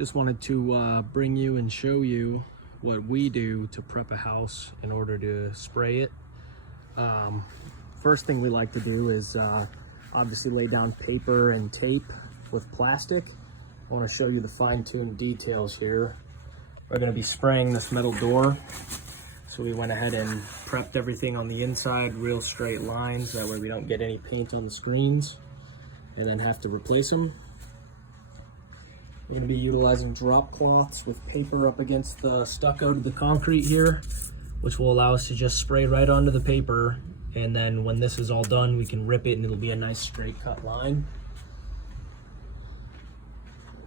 Just wanted to bring you and show you what we do to prep a house in order to spray it. First thing we like to do is obviously lay down paper and tape with plastic. I want to show you the fine-tuned details here. We're going to be spraying this metal door. So we went ahead and prepped everything on the inside, real straight lines, that way we don't get any paint on the screens and then have to replace them. We're going to be utilizing drop cloths with paper up against the stucco to the concrete here, which will allow us to just spray right onto the paper, and then when this is all done we can rip it and it'll be a nice straight cut line.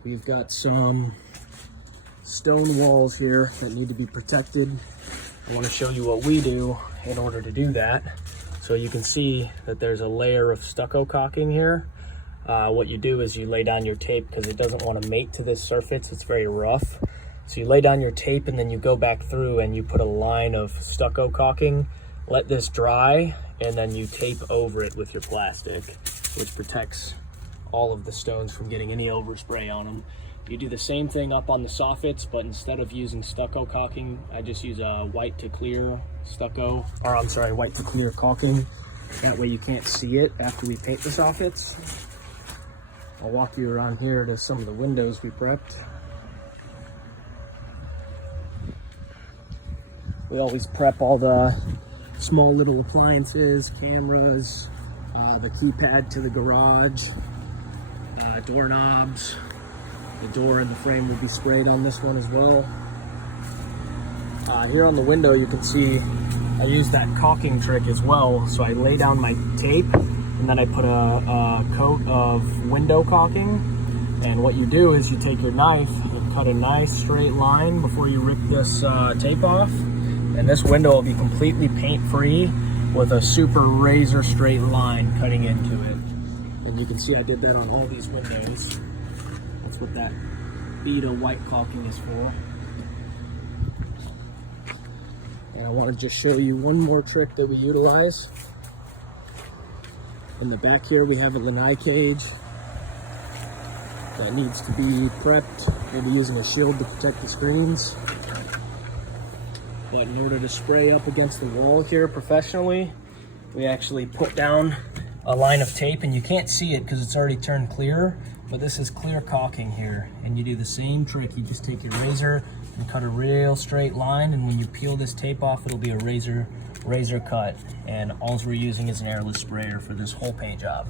We've got some stone walls here that need to be protected. I want to show you what we do in order to do that. So you can see that there's a layer of stucco caulking here. What you do is you lay down your tape because it doesn't want to mate to this surface. It's very rough. So you lay down your tape and then you go back through and you put a line of stucco caulking. Let this dry and then you tape over it with your plastic, which protects all of the stones from getting any overspray on them. You do the same thing up on the soffits, but instead of using stucco caulking, I just use a white to clear stucco, or I'm sorry, white to clear caulking. That way you can't see it after we paint the soffits. I'll walk you around here to some of the windows we prepped. We always prep all the small little appliances, cameras, the keypad to the garage, doorknobs. The door and the frame will be sprayed on this one as well. Here on the window you can see I use that caulking trick as well. So I lay down my tape and then I put a coat of window caulking. And what you do is you take your knife and cut a nice straight line before you rip this tape off. And this window will be completely paint free with a super razor straight line cutting into it. And you can see I did that on all these windows. That's what that bead of white caulking is for. And I want to just show you one more trick that we utilize. In the back here we have a lanai cage that needs to be prepped. We'll be using a shield to protect the screens. But in order to spray up against the wall here professionally, we actually put down a line of tape, and you can't see it because it's already turned clear, but this is clear caulking here. And you do the same trick. You just take your razor and cut a real straight line, and when you peel this tape off, it'll be a razor cut. And all we're using is an airless sprayer for this whole paint job.